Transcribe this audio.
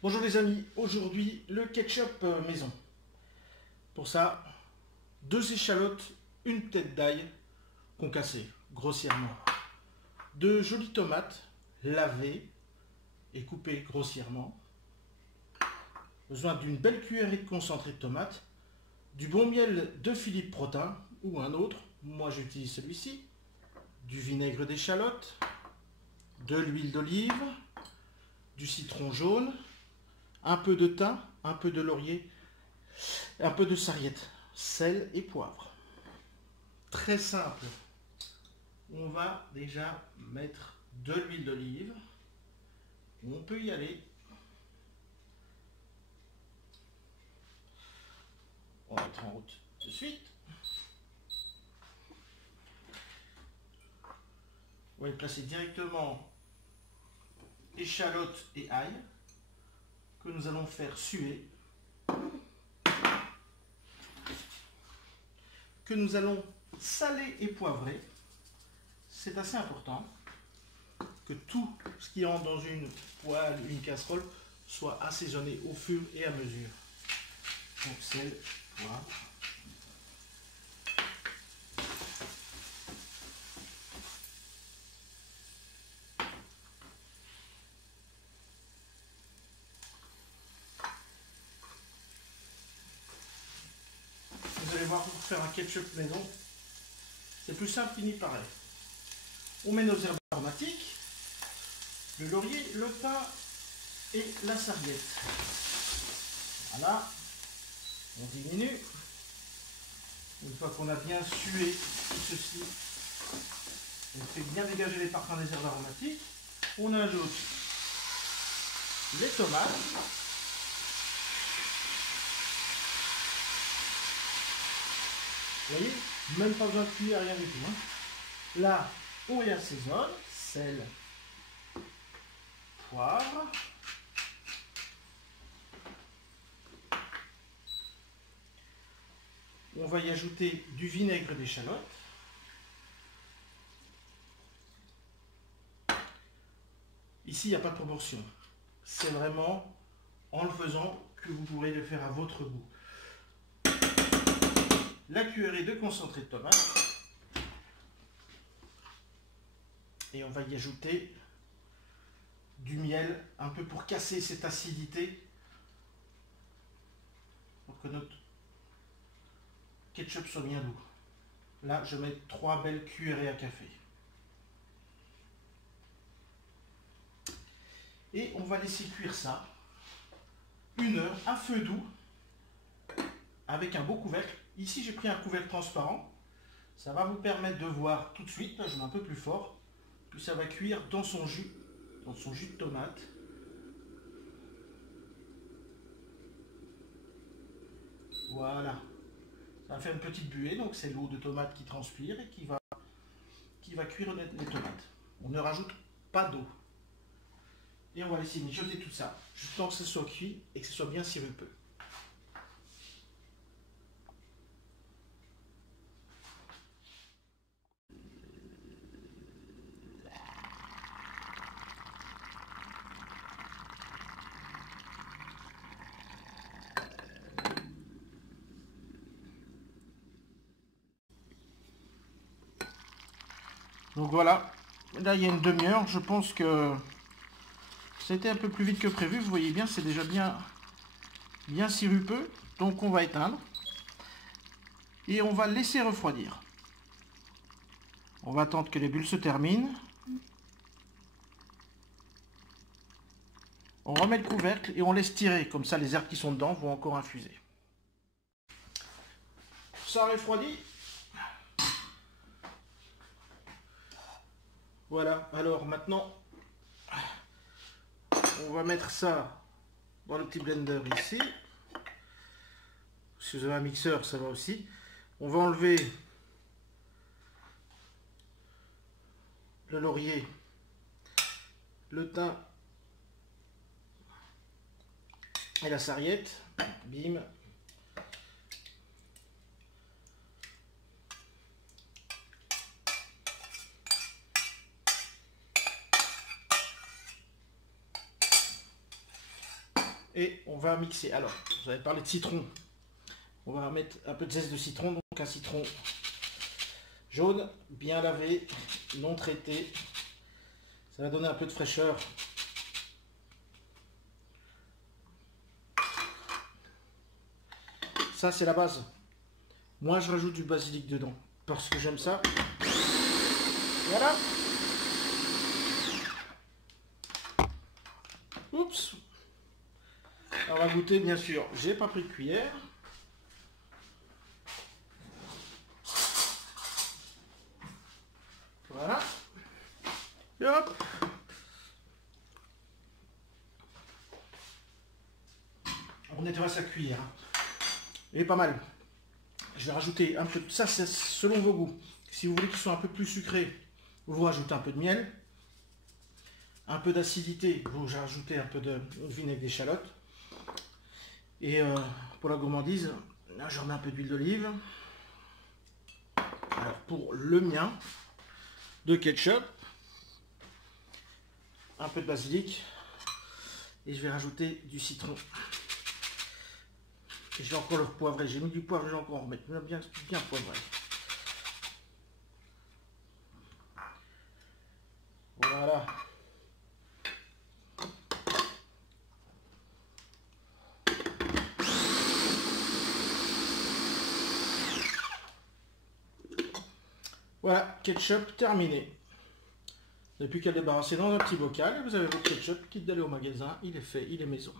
Bonjour les amis, aujourd'hui le ketchup maison. Pour ça, 2 échalotes, une tête d'ail concassée grossièrement, 2 jolies tomates lavées et coupées grossièrement, besoin d'une belle cuillerée de concentré de tomate, du bon miel de Philippe Protin ou un autre, moi j'utilise celui-ci, du vinaigre d'échalote, de l'huile d'olive, du citron jaune, un peu de thym, un peu de laurier, un peu de sarriette, sel et poivre. Très simple. On va déjà mettre de l'huile d'olive. On peut y aller. On va mettre en route de suite. On va y placer directement échalotes et ail que nous allons faire suer, que nous allons saler et poivrer. C'est assez important que tout ce qui entre dans une poêle, une casserole, soit assaisonné au fur et à mesure. Donc sel, poivre. Vous allez voir, pour faire un ketchup maison, c'est plus simple qu'il n'y paraît. On met nos herbes aromatiques, le laurier, le thym et la sarriette. Voilà, on diminue. Une fois qu'on a bien sué tout ceci, on fait bien dégager les parfums des herbes aromatiques, on ajoute les tomates. Vous voyez, même pas besoin de cuire, rien du tout. Hein. Là, on y assaisonne, sel, poivre. On va y ajouter du vinaigre d'échalote. Ici, il n'y a pas de proportion. C'est vraiment en le faisant que vous pourrez le faire à votre goût. La cuillerée de concentré de tomate. Et on va y ajouter du miel, un peu pour casser cette acidité, pour que notre ketchup soit bien doux. Là, je mets 3 belles cuillerées à café. Et on va laisser cuire ça 1 heure à feu doux, avec un beau couvercle. Ici, j'ai pris un couvercle transparent. Ça va vous permettre de voir tout de suite. Là, je mets un peu plus fort. Puis ça va cuire dans son jus de tomate. Voilà. Ça va faire une petite buée. Donc, c'est l'eau de tomate qui transpire et qui va cuire les tomates. On ne rajoute pas d'eau. Et on va laisser mijoter tout ça, juste tant que ce soit cuit et que ce soit bien sirupeux. Donc voilà, là il y a une demi-heure, je pense que c'était un peu plus vite que prévu. Vous voyez bien, c'est déjà bien sirupeux. Donc on va éteindre et on va laisser refroidir. On va attendre que les bulles se terminent. On remet le couvercle et on laisse tirer, comme ça les herbes qui sont dedans vont encore infuser. Ça refroidit. Voilà, alors maintenant, on va mettre ça dans le petit blender ici. Si vous avez un mixeur, ça va aussi. On va enlever le laurier, le thym et la sarriette. Bim. et on va mixer. Alors, vous avez parlé de citron. On va mettre un peu de zeste de citron, donc un citron jaune, bien lavé, non traité. Ça va donner un peu de fraîcheur. Ça, c'est la base. Moi, je rajoute du basilic dedans parce que j'aime ça. Voilà. Oups. On va goûter, bien sûr. J'ai pas pris de cuillère. Voilà. Et hop. On nettoie sa cuillère. Elle est pas mal. Je vais rajouter un peu de ça, c'est selon vos goûts. Si vous voulez qu'ils soient un peu plus sucrés, vous rajoutez un peu de miel. Un peu d'acidité, vous rajoutez un peu de vinaigre d'échalote. Et pour la gourmandise, là, je remets un peu d'huile d'olive. Alors pour le mien, de ketchup, un peu de basilic. Et je vais rajouter du citron. Et je vais encore le poivrer. J'ai mis du poivre, je vais encore en remettre. Bien poivré. Voilà. Voilà, ketchup terminé. Depuis qu'à le débarrasser dans un petit bocal, vous avez votre ketchup, quitte d'aller au magasin, il est fait, il est maison.